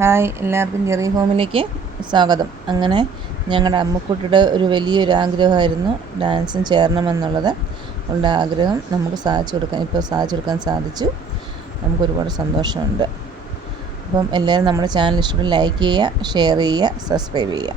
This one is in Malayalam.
ഹായ്, എല്ലാവർക്കും ജെറി ഹോമിലേക്ക് സ്വാഗതം. അങ്ങനെ ഞങ്ങളുടെ അമ്മുക്കുട്ടിയുടെ ഒരു വലിയൊരു ആഗ്രഹമായിരുന്നു ഡാൻസും ചേരണമെന്നുള്ളത്. അവളുടെ ആഗ്രഹം നമുക്ക് സാധിച്ചു കൊടുക്കാൻ സാധിച്ചു. നമുക്കൊരുപാട് സന്തോഷമുണ്ട്. അപ്പം എല്ലാവരും നമ്മുടെ ചാനൽ ഇഷ്ടപ്പെട്ട് ലൈക്ക് ചെയ്യുക, ഷെയർ ചെയ്യുക, സബ്സ്ക്രൈബ് ചെയ്യുക.